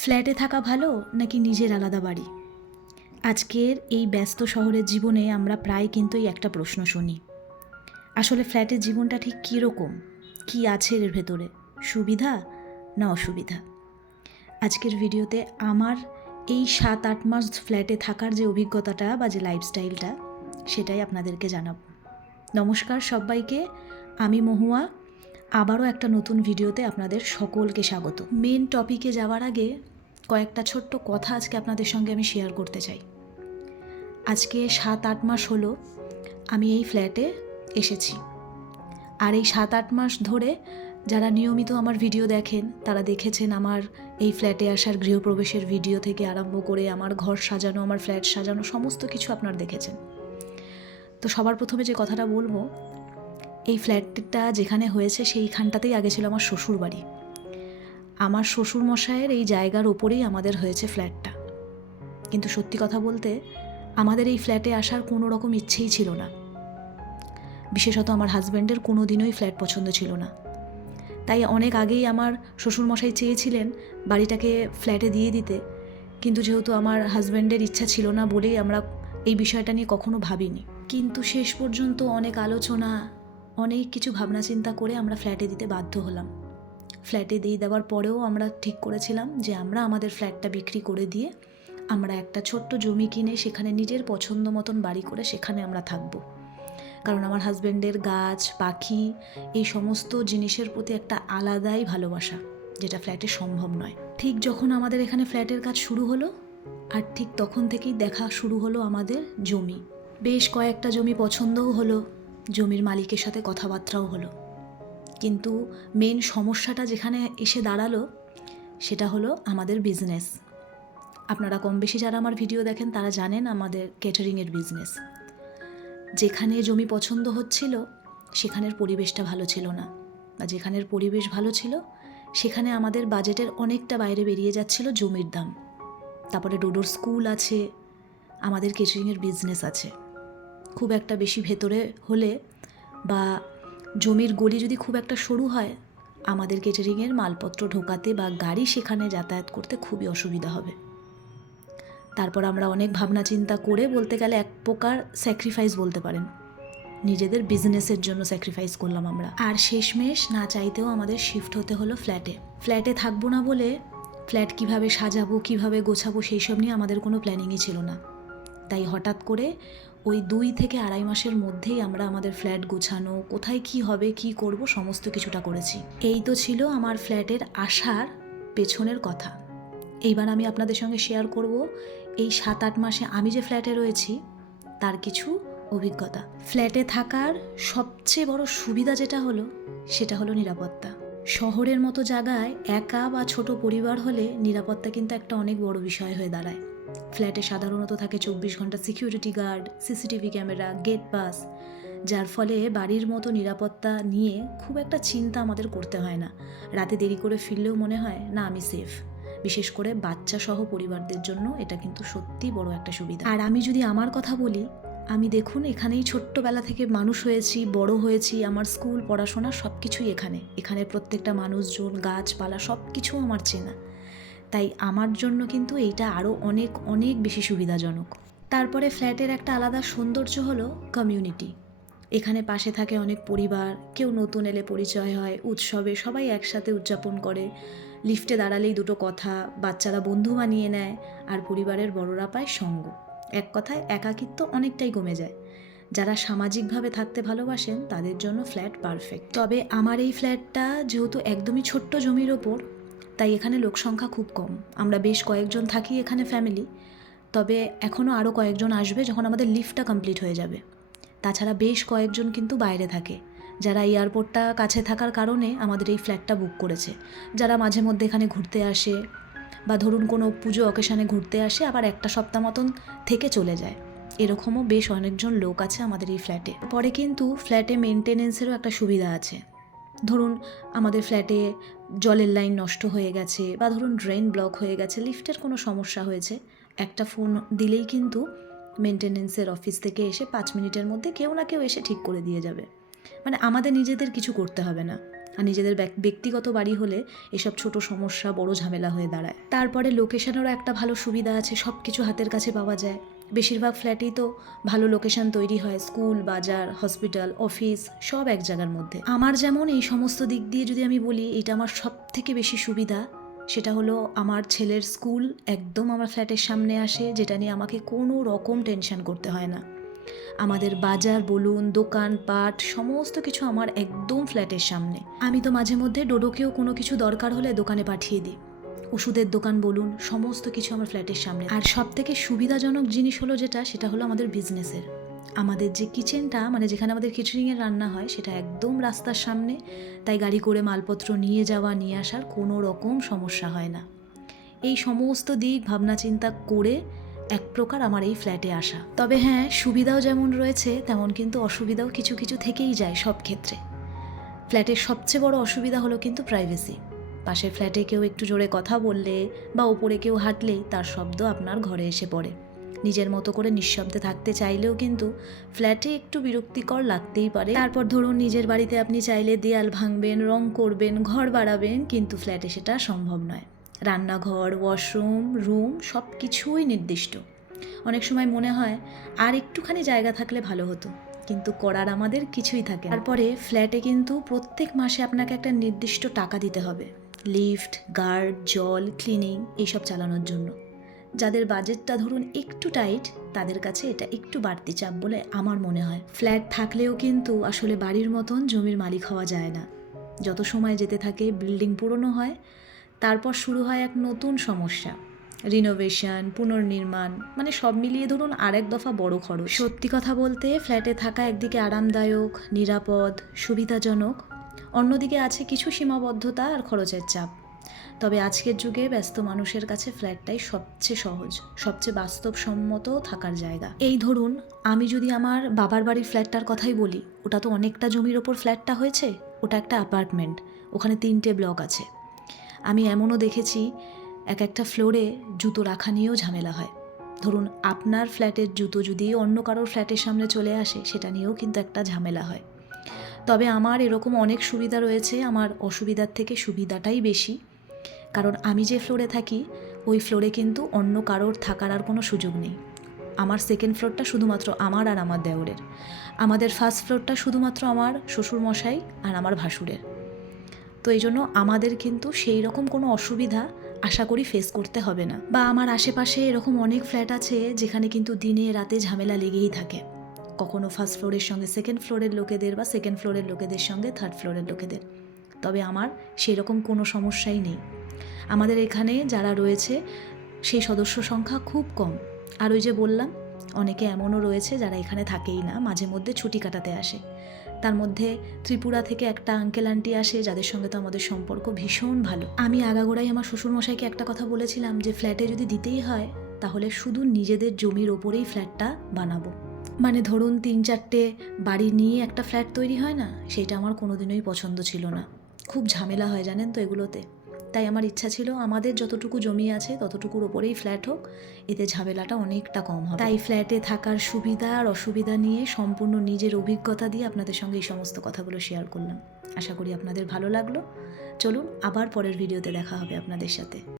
ফ্ল্যাটে থাকা ভালো নাকি নিজের আলাদা বাড়ি? আজকের এই ব্যস্ত শহরের জীবনে আমরা প্রায় কিন্তু এই একটা প্রশ্ন শুনি। আসলে ফ্ল্যাটের জীবনটা ঠিক কীরকম? কী আছে এর ভেতরে? সুবিধা না অসুবিধা? আজকের ভিডিওতে আমার এই সাত আট মাস ফ্ল্যাটে থাকার যে অভিজ্ঞতাটা বা যে লাইফস্টাইলটা সেটাই আপনাদেরকে জানাব। নমস্কার সবাইকে, আমি মহুয়া। আবারও একটা নতুন ভিডিওতে আপনাদের সকলকে স্বাগত। মেন টপিকে যাওয়ার আগে কয়েকটা ছোট্ট কথা আজকে আপনাদের সঙ্গে আমি শেয়ার করতে চাই। আজকে সাত আট মাস হলো আমি এই ফ্ল্যাটে এসেছি। আর এই সাত আট মাস ধরে যারা নিয়মিত আমার ভিডিও দেখেন, তারা দেখেছেন আমার এই ফ্ল্যাটে আসার গৃহপ্রবেশের ভিডিও থেকে আরম্ভ করে আমার ঘর সাজানো, আমার ফ্ল্যাট সাজানো, সমস্ত কিছু আপনারা দেখেছেন। তো সবার প্রথমে যে কথাটা বলব, এই ফ্ল্যাটটা যেখানে হয়েছে সেইখানটাতেই আগে ছিল আমার শ্বশুর বাড়ি আমার শ্বশুর মশাইয়ের এই জায়গার ওপরেই আমাদের হয়েছে ফ্ল্যাটটা। কিন্তু সত্যি কথা বলতে, আমাদের এই ফ্ল্যাটে আসার কোনো রকম ইচ্ছেই ছিল না। বিশেষত আমার হাজব্যান্ডের কোনো দিনই ফ্ল্যাট পছন্দ ছিল না। তাই অনেক আগেই আমার শ্বশুরমশাই চেয়েছিলেন বাড়িটাকে ফ্ল্যাটে দিয়ে দিতে, কিন্তু যেহেতু আমার হাজব্যান্ডের ইচ্ছা ছিল না বলেই আমরা এই বিষয়টা নিয়ে কখনো ভাবিনি। কিন্তু শেষ পর্যন্ত অনেক আলোচনা, অনেক কিছু ভাবনা চিন্তা করে আমরা ফ্ল্যাটে দিতে বাধ্য হলাম। ফ্ল্যাটে দিয়ে দেওয়ার পরেও আমরা ঠিক করেছিলাম যে আমরা আমাদের ফ্ল্যাটটা বিক্রি করে দিয়ে আমরা একটা ছোট্ট জমি কিনে সেখানে নিজের পছন্দ মতন বাড়ি করে সেখানে আমরা থাকব। কারণ আমার হাজব্যান্ডের গাছ, পাখি এই সমস্ত জিনিসের প্রতি একটা আলাদাই ভালোবাসা, যেটা ফ্ল্যাটে সম্ভব নয়। ঠিক যখন আমাদের এখানে ফ্ল্যাটের কাজ শুরু হলো, আর ঠিক তখন থেকেই দেখা শুরু হলো আমাদের জমি। বেশ কয়েকটা জমি পছন্দও হলো, জমির মালিকের সাথে কথাবার্তাও হলো। কিন্তু মেন সমস্যাটা যেখানে এসে দাঁড়াল, সেটা হলো আমাদের বিজনেস আপনারা কম বেশি যারা আমার ভিডিও দেখেন, তারা জানেন আমাদের ক্যাটারিংয়ের বিজনেস যেখানে জমি পছন্দ হচ্ছিল, সেখানের পরিবেশটা ভালো ছিল না। বা যেখানের পরিবেশ ভালো ছিল, সেখানে আমাদের বাজেটের অনেকটা বাইরে বেরিয়ে যাচ্ছিল জমির দাম। তারপরে ডোডোর স্কুল আছে, আমাদের কেটারিংয়ের বিজনেস আছে। খুব একটা বেশি ভেতরে হলে বা জমির গলি যদি খুব একটা সরু হয়, আমাদের কেটারিংয়ের মালপত্র ঢোকাতে বা গাড়ি সেখানে যাতায়াত করতে খুবই অসুবিধা হবে। তারপর আমরা অনেক ভাবনা চিন্তা করে বলতে গেলে এক প্রকার স্যাক্রিফাইস বলতে পারেন। নিজেদের বিজনেসের জন্য স্যাক্রিফাইস করলাম আমরা। আর শেষমেশ না চাইতেও আমাদের শিফট হতে হলো ফ্ল্যাটে ফ্ল্যাটে থাকব না বলে ফ্ল্যাট কীভাবে সাজাবো, কীভাবে গোছাবো সেই সব নিয়ে আমাদের কোনো প্ল্যানিংই ছিল না। তাই হঠাৎ করে ওই দুই থেকে আড়াই মাসের মধ্যেই আমরা আমাদের ফ্ল্যাট গোছানো, কোথায় কি হবে, কি করব, সমস্ত কিছুটা করেছি। এই তো ছিল আমার ফ্ল্যাটের আসার পেছনের কথা। এইবার আমি আপনাদের সঙ্গে শেয়ার করব এই সাত আট মাসে আমি যে ফ্ল্যাটে রয়েছি, তার কিছু অভিজ্ঞতা। ফ্ল্যাটে থাকার সবচেয়ে বড় সুবিধা যেটা হলো, সেটা হলো নিরাপত্তা। শহরের মতো জায়গায় একা বা ছোট পরিবার হলে নিরাপত্তা কিন্তু একটা অনেক বড় বিষয় হয়ে দাঁড়ায়। ফ্ল্যাটে সাধারণত থাকে চব্বিশ ঘণ্টা security guard, CCTV camera, gate pass, যার ফলে বাড়ির মতো নিরাপত্তা নিয়ে খুব একটা চিন্তা আমাদের করতে হয় না। রাতে দেরি করে ফিরলেও মনে হয়, না, আমি সেফ বিশেষ করে বাচ্চা সহ পরিবারদের জন্য এটা কিন্তু সত্যি বড় একটা সুবিধা। আর আমি যদি আমার কথা বলি, আমি দেখুন এখানেই ছোট্টবেলা থেকে মানুষ হয়েছি, বড় হয়েছি, আমার স্কুল, পড়াশোনা সব কিছুই এখানে। এখানের প্রত্যেকটা মানুষজন, গাছপালা সব কিছু আমার চেনা। তাই আমার জন্য কিন্তু এইটা আরও অনেক অনেক বেশি সুবিধাজনক। তারপরে ফ্ল্যাটের একটা আলাদা সৌন্দর্য হলো কমিউনিটি। এখানে পাশে থাকে অনেক পরিবার, কেউ নতুন এলে পরিচয় হয়, উৎসবে সবাই একসাথে উদযাপন করে। লিফটে দাঁড়ালেই দুটো কথা, বাচ্চারা বন্ধু বানিয়ে নেয় আর পরিবারের বড়রা পায় সঙ্গ। এক কথায় একাকিত্ব অনেকটাই কমে যায়। যারা সামাজিকভাবে থাকতে ভালোবাসেন, তাদের জন্য ফ্ল্যাট পারফেক্ট। তবে আমার এই ফ্ল্যাটটা যেহেতু একদমই ছোট্ট জমির ওপর তাই এখানে লোক সংখ্যা খুব কম। আমরা বেশ কয়েকজন থাকি এখানে ফ্যামিলি তবে এখনও আরও কয়েকজন আসবে যখন আমাদের লিফটটা কমপ্লিট হয়ে যাবে। তাছাড়া বেশ কয়েকজন কিন্তু বাইরে থাকে, যারা এয়ারপোর্টটা কাছে থাকার কারণে আমাদের এই ফ্ল্যাটটা বুক করেছে। যারা মাঝে মধ্যে এখানে ঘুরতে আসে বা ধরুন কোনো পুজো অকেশানে ঘুরতে আসে, আবার একটা সপ্তাহ মতন থেকে চলে যায়। এরকমও বেশ অনেকজন লোক আছে আমাদের এই ফ্ল্যাটে পরে কিন্তু ফ্ল্যাটে মেনটেনেন্সেরও একটা সুবিধা আছে। ধরুন আমাদের ফ্ল্যাটে জলের লাইন নষ্ট হয়ে গেছে বা ধরুন ড্রেন ব্লক হয়ে গেছে, লিফটের কোনো সমস্যা হয়েছে, একটা ফোন দিলেই কিন্তু মেনটেনেন্সের অফিস থেকে এসে পাঁচ মিনিটের মধ্যে কেউ না কেউ এসে ঠিক করে দিয়ে যাবে। মানে আমাদের নিজেদের কিছু করতে হবে না। আর নিজেদের ব্যক- ব্যক্তিগত বাড়ি হলে এসব ছোট সমস্যা বড় ঝামেলা হয়ে দাঁড়ায়। তারপরে লোকেশনেরও একটা ভালো সুবিধা আছে সব কিছু হাতের কাছে পাওয়া যায়। বেশিরভাগ ফ্ল্যাটেই তো ভালো লোকেশন তৈরি হয় স্কুল বাজার হসপিটাল অফিস সব এক জায়গার মধ্যে। আমার যেমন এই সমস্ত দিক দিয়ে যদি আমি বলি, এটা আমার সব থেকে বেশি সুবিধা, সেটা হলো আমার ছেলের স্কুল একদম আমার ফ্ল্যাটের সামনে আসে, যেটা নিয়ে আমাকে কোনো রকম টেনশন করতে হয় না। আমাদের বাজার বলুন, দোকান, পাট, সমস্ত কিছু আমার একদম ফ্ল্যাটের সামনে। আমি তো মাঝে মধ্যে ডোডোকেও কোনো কিছু দরকার হলে দোকানে পাঠিয়ে দিই। ওষুধের দোকান বলুন, সমস্ত কিছু আমার ফ্ল্যাটের সামনে। আর সব থেকে সুবিধাজনক জিনিস হলো যেটা, সেটা হলো আমাদের বিজনেসের আমাদের যে কিচেনটা মানে যেখানে আমাদের খিচুড়িংয়ের রান্না হয়, সেটা একদম রাস্তার সামনে। তাই গাড়ি করে মালপত্র নিয়ে যাওয়া, নিয়ে আসার কোনো রকম সমস্যা হয় না। এই সমস্ত দিক, ভাবনা চিন্তা করে এক প্রকার আমার এই ফ্ল্যাটে আসা। তবে হ্যাঁ সুবিধাও যেমন রয়েছে, তেমন কিন্তু অসুবিধাও কিছু কিছু থেকেই যায় সব ক্ষেত্রে। ফ্ল্যাটের সবচেয়ে বড় অসুবিধা হলো কিন্তু প্রাইভেসি পাশের ফ্ল্যাটে কেউ একটু জোরে কথা বললে বা ওপরে কেউ হাঁটলেই তার শব্দ আপনার ঘরে এসে পড়ে। নিজের মতো করে নিঃশব্দে থাকতে চাইলেও কিন্তু ফ্ল্যাটে একটু বিরক্তিকর লাগতেই পারে। তারপর ধরুন নিজের বাড়িতে আপনি চাইলে দেয়াল ভাঙবেন, রং করবেন, ঘর বাড়াবেন, কিন্তু ফ্ল্যাটে সেটা সম্ভব নয়। রান্নাঘর, ওয়াশরুম, রুম সব কিছুই নির্দিষ্ট। অনেক সময় মনে হয়, আর একটুখানি জায়গা থাকলে ভালো হতো। কিন্তু করার আমাদের কিছুই থাকে। তারপরে ফ্ল্যাটে কিন্তু প্রত্যেক মাসে আপনাকে একটা নির্দিষ্ট টাকা দিতে হবে। লিফট, গার্ড, জল, ক্লিনিং এইসব চালানোর জন্য। যাদের বাজেটটা ধরুন একটু টাইট, তাদের কাছে এটা একটু বাড়তি চাপ বলে আমার মনে হয়। ফ্ল্যাট থাকলেও কিন্তু আসলে বাড়ির মতন জমির মালিক হওয়া যায় না। যত সময় যেতে থাকে, বিল্ডিং পুরনো হয়, তারপর শুরু হয় এক নতুন সমস্যা। রিনোভেশন, পুনর্নির্মাণ মানে সব মিলিয়ে ধরুন আরেক দফা বড় খরচ। সত্যি কথা বলতে, ফ্ল্যাটে থাকা একদিকে আরামদায়ক, নিরাপদ, সুবিধাজনক অন্যদিকে আছে কিছু সীমাবদ্ধতা আর খরচের চাপ। তবে আজকের যুগে ব্যস্ত মানুষের কাছে ফ্ল্যাটটাই সবচেয়ে সহজ, সবচেয়ে বাস্তবসম্মত থাকার জায়গা। এই ধরুন, আমি যদি আমার বাবার বাড়ির ফ্ল্যাটটার কথাই বলি, ওটা তো অনেকটা জমির ওপর ফ্ল্যাটটা হয়েছে, ওটা একটা অ্যাপার্টমেন্ট, ওখানে তিনটে ব্লক আছে। আমি এমনও দেখেছি, এক একটা ফ্লোরে জুতো রাখা নিয়েও ঝামেলা হয়। ধরুন, আপনার ফ্ল্যাটের জুতো যদি অন্য কারোর ফ্ল্যাটের সামনে চলে আসে, সেটা নিয়েও কিন্তু একটা ঝামেলা হয়। তবে আমার এরকম অনেক সুবিধা রয়েছে, আমার অসুবিধার থেকে সুবিধাটাই বেশি। কারণ আমি যে ফ্লোরে থাকি, ওই ফ্লোরে কিন্তু অন্য কারোর থাকার আর কোনো সুযোগ নেই। আমার সেকেন্ড ফ্লোরটা শুধুমাত্র আমার আর আমার দেওরের। আমাদের ফার্স্ট ফ্লোরটা শুধুমাত্র আমার শ্বশুর মশাই আর আমার ভাসুরের। তো এই জন্য আমাদের কিন্তু সেই রকম কোনো অসুবিধা আশা করি ফেস করতে হবে না। বা আমার আশেপাশে এরকম অনেক ফ্ল্যাট আছে, যেখানে কিন্তু দিনে রাতে ঝামেলা লেগেই থাকে। কখনো ফার্স্ট ফ্লোরের সঙ্গে সেকেন্ড ফ্লোরের লোকেদের বা সেকেন্ড ফ্লোরের লোকেদের সঙ্গে থার্ড ফ্লোরের লোকেদের। তবে আমার সেই রকম কোনো সমস্যাই নেই। আমাদের এখানে যারা রয়েছে, সেই সদস্য সংখ্যা খুব কম। আর ওই যে বললাম, অনেকে এমনও রয়েছে যারা এখানে থাকেই না, মাঝে মধ্যে ছুটি কাটাতে আসে। তার মধ্যে ত্রিপুরা থেকে একটা আঙ্কেল আন্টি আসে, যাদের সঙ্গে তো আমাদের সম্পর্ক ভীষণ ভালো। আমি আগাগোড়াই আমার শ্বশুরমশাইকে একটা কথা বলেছিলাম যে, ফ্ল্যাটে যদি দিতেই হয়, তাহলে শুধু নিজেদের জমির ওপরেই ফ্ল্যাটটা বানাবো। মানে ধরুন তিন চারটে বাড়ি নিয়ে একটা ফ্ল্যাট তৈরি হয় না, সেটা আমার কোনোদিনই পছন্দ ছিল না। খুব ঝামেলা হয় জানেন তো এগুলোতে। তাই আমার ইচ্ছা ছিল আমাদের যতটুকু জমি আছে ততটুকুর ওপরেই ফ্ল্যাট হোক, এতে ঝামেলাটা অনেকটা কম হবে। তাই ফ্ল্যাটে থাকার সুবিধা আর অসুবিধা নিয়ে সম্পূর্ণ নিজের অভিজ্ঞতা দিয়ে আপনাদের সঙ্গে এই সমস্ত কথাগুলো শেয়ার করলাম। আশা করি আপনাদের ভালো লাগল। চলুন আবার পরের ভিডিওতে দেখা হবে আপনাদের সাথে।